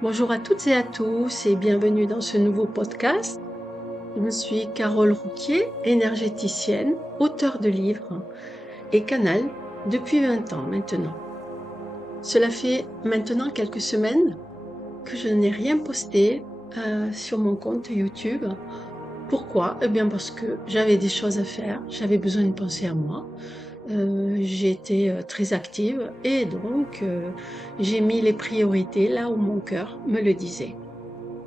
Bonjour à toutes et à tous et bienvenue dans ce nouveau podcast. Je suis Carole Rouquier, énergéticienne, auteure de livres et canal depuis 20 ans maintenant. Cela fait maintenant quelques semaines que je n'ai rien posté sur mon compte YouTube. Pourquoi? Eh bien parce que j'avais des choses à faire, j'avais besoin de penser à moi. J'ai été très active et donc j'ai mis les priorités là où mon cœur me le disait.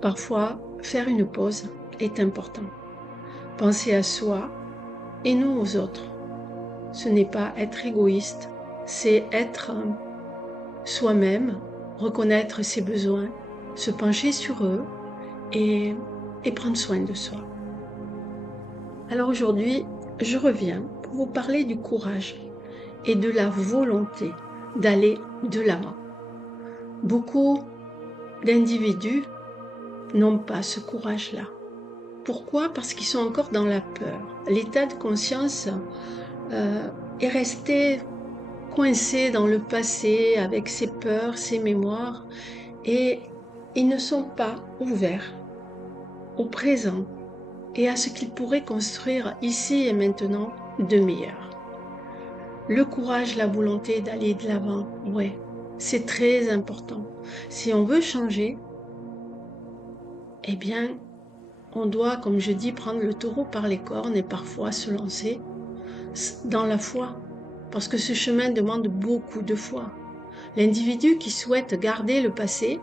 Parfois, faire une pause est important. Penser à soi et non aux autres. Ce n'est pas être égoïste, c'est être soi-même, reconnaître ses besoins, se pencher sur eux et prendre soin de soi. Alors aujourd'hui, je reviens pour vous parler du courage et de la volonté d'aller de l'avant. Beaucoup d'individus n'ont pas ce courage-là. Pourquoi? Parce qu'ils sont encore dans la peur. L'état de conscience est resté coincé dans le passé avec ses peurs, ses mémoires, et ils ne sont pas ouverts au présent et à ce qu'ils pourraient construire ici et maintenant de meilleur. Le courage, la volonté d'aller de l'avant, ouais, c'est très important. Si on veut changer, eh bien, on doit, comme je dis, prendre le taureau par les cornes et parfois se lancer dans la foi, parce que ce chemin demande beaucoup de foi. L'individu qui souhaite garder le passé,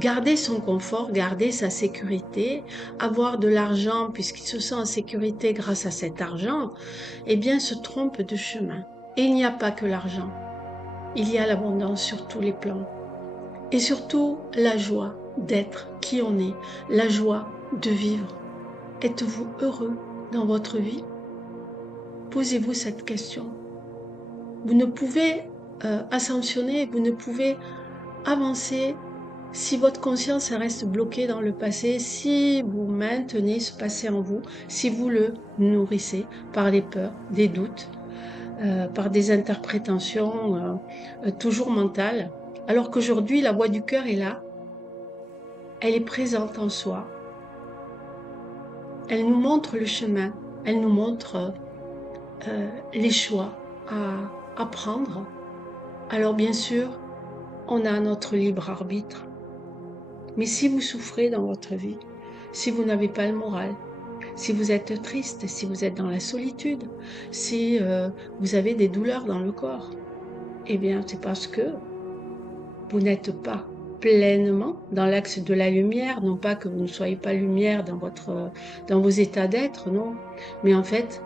garder son confort, garder sa sécurité, avoir de l'argent puisqu'il se sent en sécurité grâce à cet argent, eh bien se trompe de chemin. Et il n'y a pas que l'argent, il y a l'abondance sur tous les plans. Et surtout la joie d'être qui on est, la joie de vivre. Êtes-vous heureux dans votre vie? Posez-vous cette question. Vous ne pouvez ascensionner, vous ne pouvez avancer si votre conscience reste bloquée dans le passé, si vous maintenez ce passé en vous, si vous le nourrissez par les peurs, des doutes, par des interprétations toujours mentales, alors qu'aujourd'hui la voix du cœur est là, elle est présente en soi, elle nous montre le chemin, elle nous montre les choix à prendre. Alors bien sûr, on a notre libre arbitre. Mais si vous souffrez dans votre vie, si vous n'avez pas le moral, si vous êtes triste, si vous êtes dans la solitude, si vous avez des douleurs dans le corps, eh bien c'est parce que vous n'êtes pas pleinement dans l'axe de la lumière, non pas que vous ne soyez pas lumière dans vos états d'être, non, mais en fait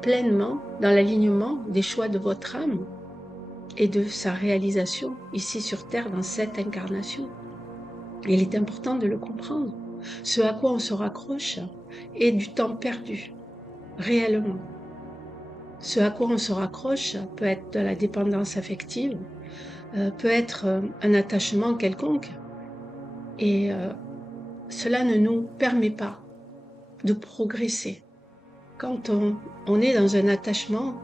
pleinement dans l'alignement des choix de votre âme et de sa réalisation ici sur Terre dans cette incarnation. Et il est important de le comprendre. Ce à quoi on se raccroche est du temps perdu, réellement. Ce à quoi on se raccroche peut être de la dépendance affective, peut être un attachement quelconque. Et cela ne nous permet pas de progresser. Quand on est dans un attachement,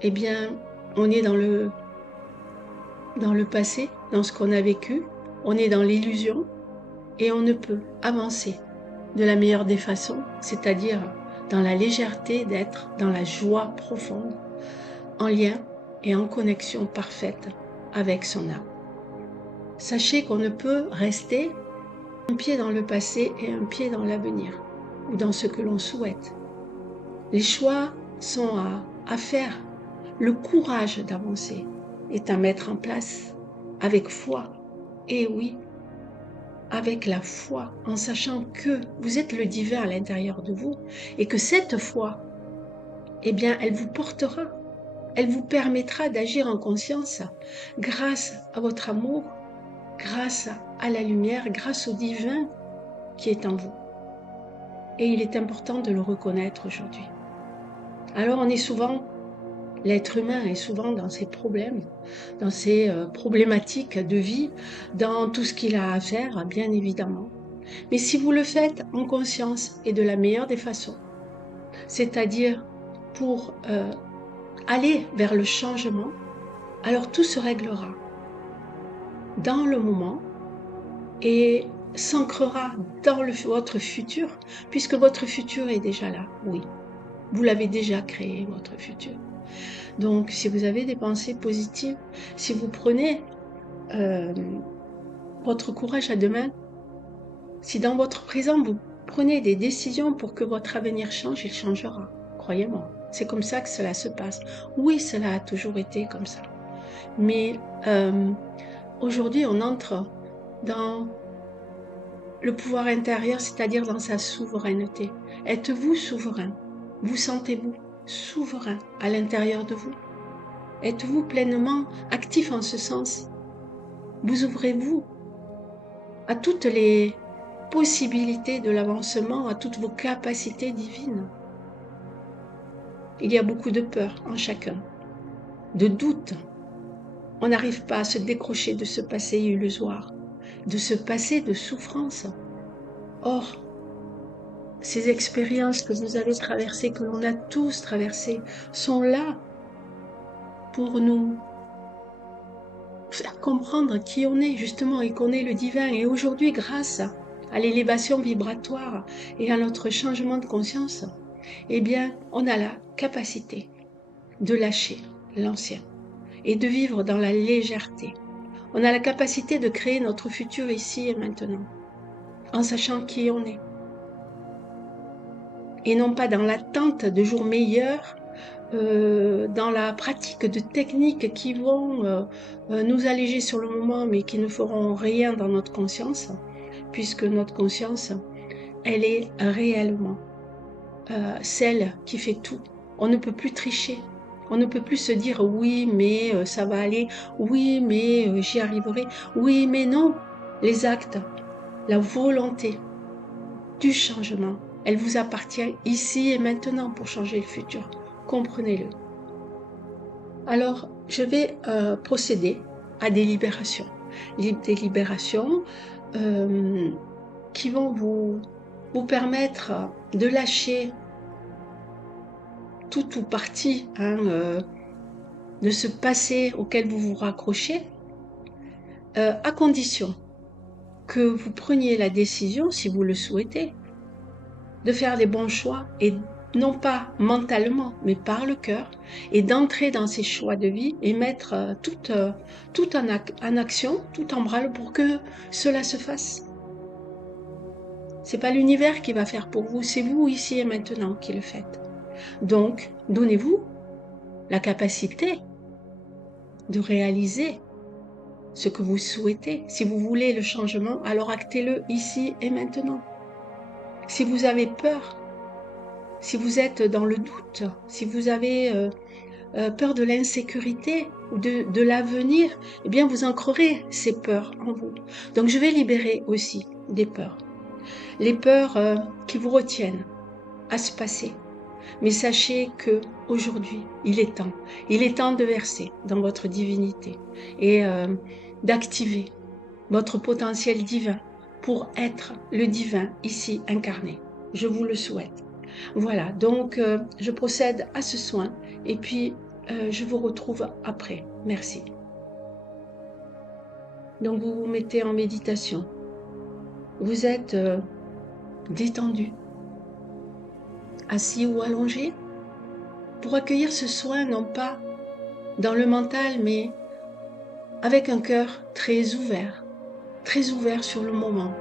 eh bien, on est dans le passé, dans ce qu'on a vécu, on est dans l'illusion et on ne peut avancer de la meilleure des façons, c'est-à-dire dans la légèreté d'être, dans la joie profonde, en lien et en connexion parfaite avec son âme. Sachez qu'on ne peut rester un pied dans le passé et un pied dans l'avenir, ou dans ce que l'on souhaite. Les choix sont à faire. Le courage d'avancer est à mettre en place avec foi. Et oui, avec la foi, en sachant que vous êtes le divin à l'intérieur de vous et que cette foi, eh bien, elle vous portera, elle vous permettra d'agir en conscience grâce à votre amour, grâce à la lumière, grâce au divin qui est en vous. Et il est important de le reconnaître aujourd'hui. Alors on est souvent, l'être humain est souvent dans ses problèmes, dans ses problématiques de vie, dans tout ce qu'il a à faire, bien évidemment. Mais si vous le faites en conscience et de la meilleure des façons, c'est-à-dire pour aller vers le changement, alors tout se réglera. dans le moment et s'ancrera dans votre futur, puisque votre futur est déjà là, oui. Vous l'avez déjà créé, votre futur. Donc, si vous avez des pensées positives, si vous prenez votre courage à deux mains, si dans votre présent, vous prenez des décisions pour que votre avenir change, il changera. Croyez-moi, c'est comme ça que cela se passe. Oui, cela a toujours été comme ça. Mais aujourd'hui, on entre dans le pouvoir intérieur, c'est-à-dire dans sa souveraineté. Êtes-vous souverain? Vous sentez-vous souverain à l'intérieur de vous? Êtes-vous pleinement actif en ce sens? Vous ouvrez-vous à toutes les possibilités de l'avancement, à toutes vos capacités divines? Il y a beaucoup de peur en chacun, de doute. On n'arrive pas à se décrocher de ce passé illusoire, de ce passé de souffrance. Or, ces expériences que vous avez traversées, que l'on a tous traversées, sont là pour nous faire comprendre qui on est justement et qu'on est le divin. Et aujourd'hui, grâce à l'élévation vibratoire et à notre changement de conscience, eh bien, on a la capacité de lâcher l'ancien et de vivre dans la légèreté. On a la capacité de créer notre futur ici et maintenant, en sachant qui on est. Et non pas dans l'attente de jours meilleurs, dans la pratique de techniques qui vont nous alléger sur le moment, mais qui ne feront rien dans notre conscience, puisque notre conscience, elle est réellement celle qui fait tout. On ne peut plus tricher. On ne peut plus se dire oui, mais ça va aller, oui, mais j'y arriverai, oui, mais non. Les actes, la volonté du changement, elle vous appartient ici et maintenant pour changer le futur. Comprenez-le. Alors, je vais procéder à des libérations. Des libérations qui vont vous permettre de lâcher tout ou partie de ce passé auquel vous vous raccrochez, à condition que vous preniez la décision, si vous le souhaitez, de faire les bons choix et non pas mentalement, mais par le cœur, et d'entrer dans ces choix de vie et mettre tout en action, tout en branle pour que cela se fasse. C'est pas l'univers qui va faire pour vous, c'est vous ici et maintenant qui le faites. Donc, donnez-vous la capacité de réaliser ce que vous souhaitez. Si vous voulez le changement, alors actez-le ici et maintenant. Si vous avez peur, si vous êtes dans le doute, si vous avez peur de l'insécurité ou de l'avenir, eh bien vous ancrerez ces peurs en vous. Donc je vais libérer aussi des peurs. Les peurs qui vous retiennent à ce passé. Mais sachez que aujourd'hui, il est temps. Il est temps de verser dans votre divinité et d'activer votre potentiel divin pour être le divin ici incarné. Je vous le souhaite. Voilà, donc je procède à ce soin et puis je vous retrouve après. Merci. Donc vous vous mettez en méditation. Vous êtes détendu, assis ou allongé, pour accueillir ce soin non pas dans le mental mais avec un cœur très ouvert sur le moment,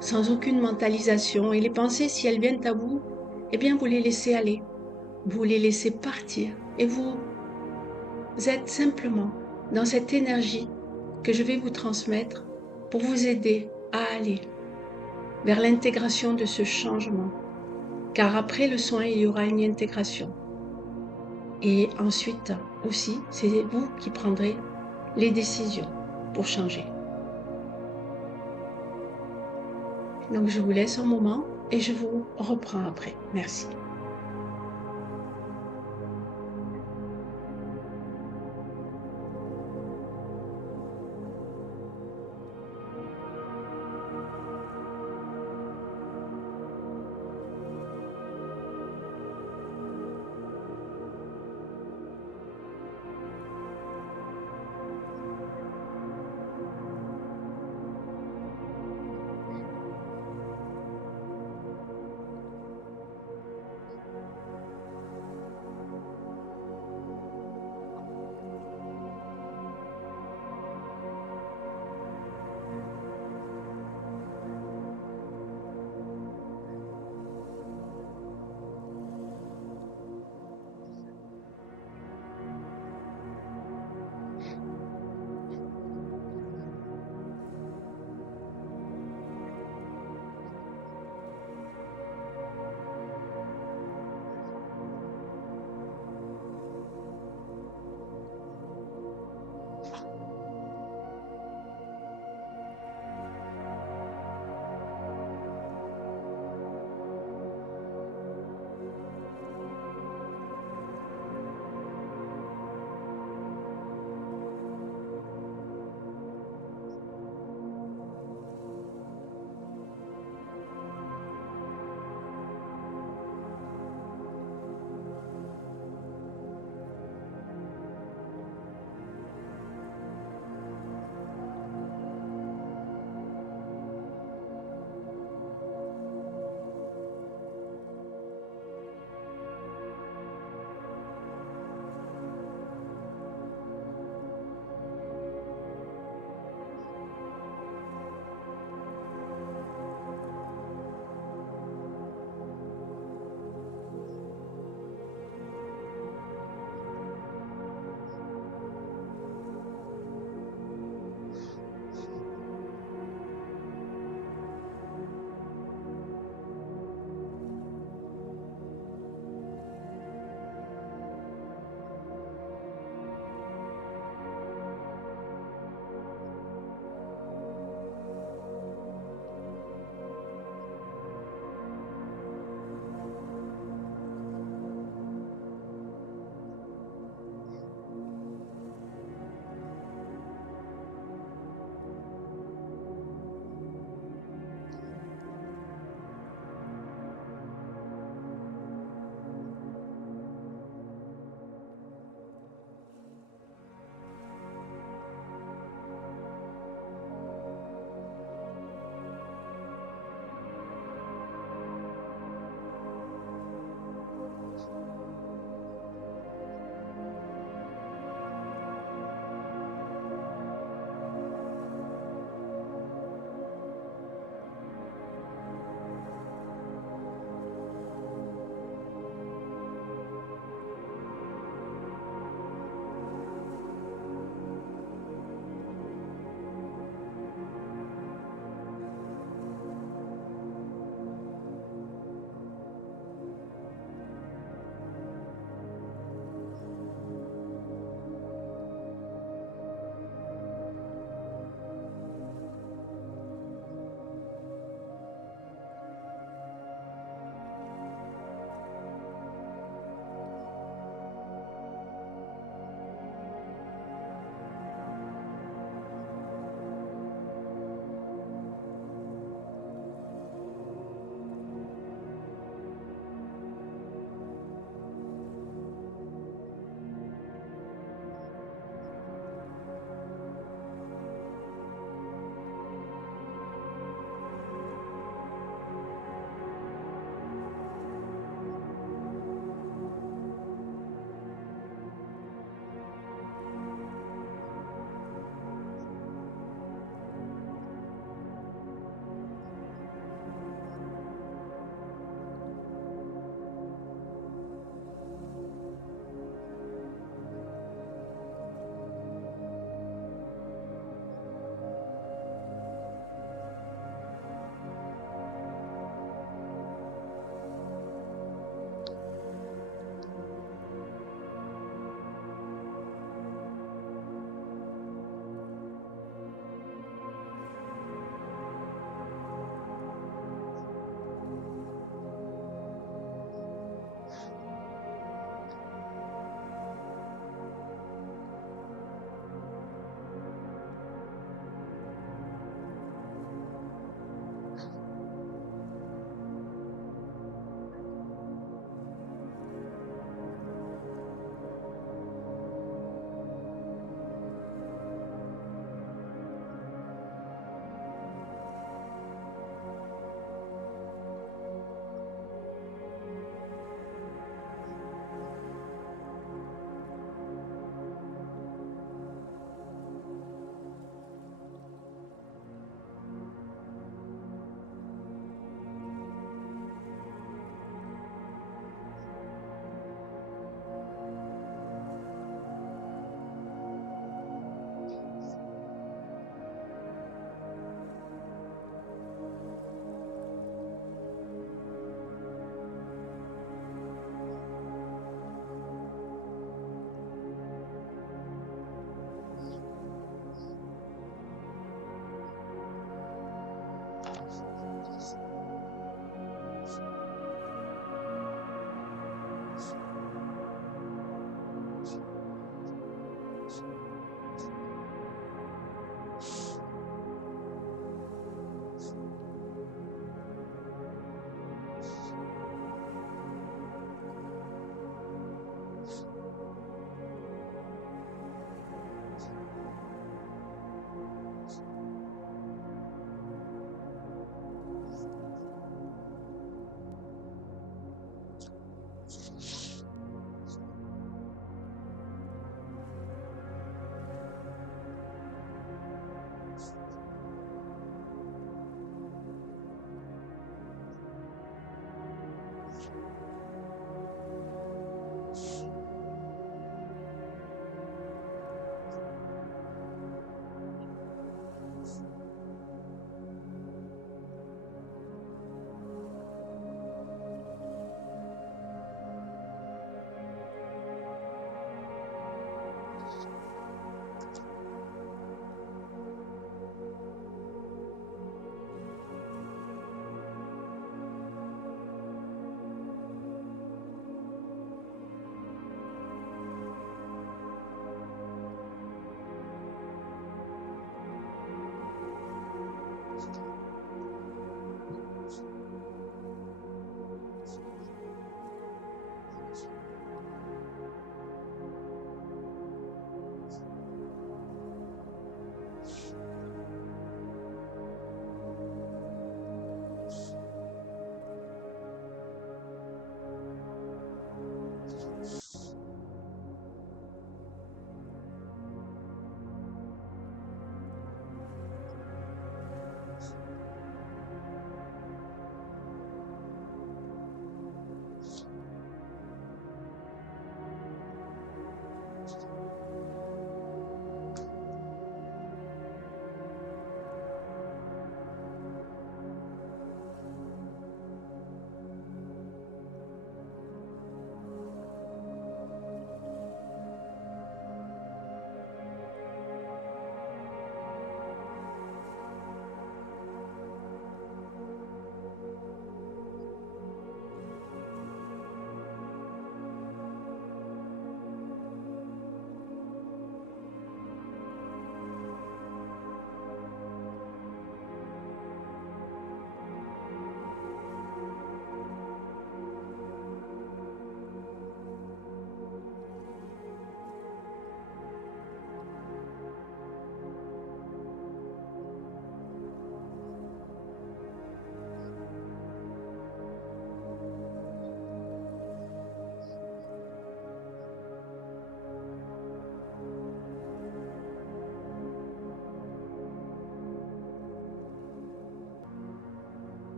sans aucune mentalisation. Et les pensées, si elles viennent à vous, eh bien vous les laissez aller, vous les laissez partir et vous êtes simplement dans cette énergie que je vais vous transmettre pour vous aider à aller vers l'intégration de ce changement. Car après le soin, il y aura une intégration. Et ensuite aussi, c'est vous qui prendrez les décisions pour changer. Donc je vous laisse un moment et je vous reprends après. Merci.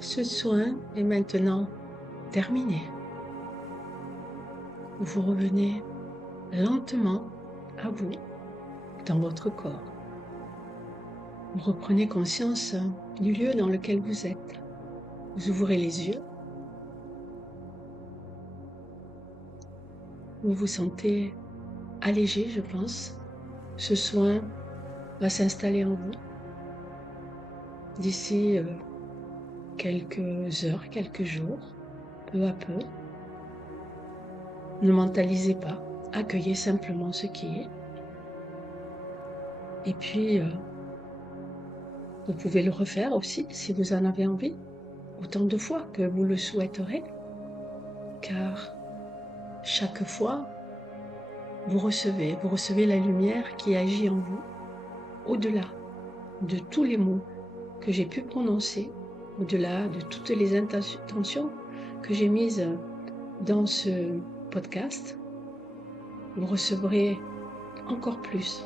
Ce soin est maintenant terminé. Vous revenez lentement à vous, dans votre corps. Vous reprenez conscience du lieu dans lequel vous êtes. Vous ouvrez les yeux. Vous vous sentez allégé, je pense. Ce soin va s'installer en vous. D'ici quelques heures, quelques jours, peu à peu. Ne mentalisez pas, accueillez simplement ce qui est. Et puis, vous pouvez le refaire aussi si vous en avez envie, autant de fois que vous le souhaiterez, car chaque fois, vous recevez la lumière qui agit en vous, au-delà de tous les mots que j'ai pu prononcer, au-delà de toutes les intentions que j'ai mises dans ce podcast. Vous recevrez encore plus.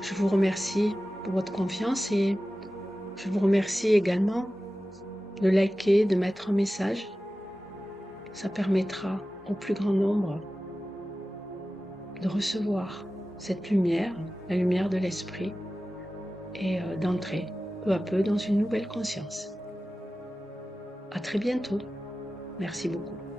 Je vous remercie pour votre confiance et je vous remercie également de liker, de mettre un message. Ça permettra au plus grand nombre de recevoir cette lumière, la lumière de l'esprit, et d'entrer peu à peu dans une nouvelle conscience. À très bientôt. Merci beaucoup.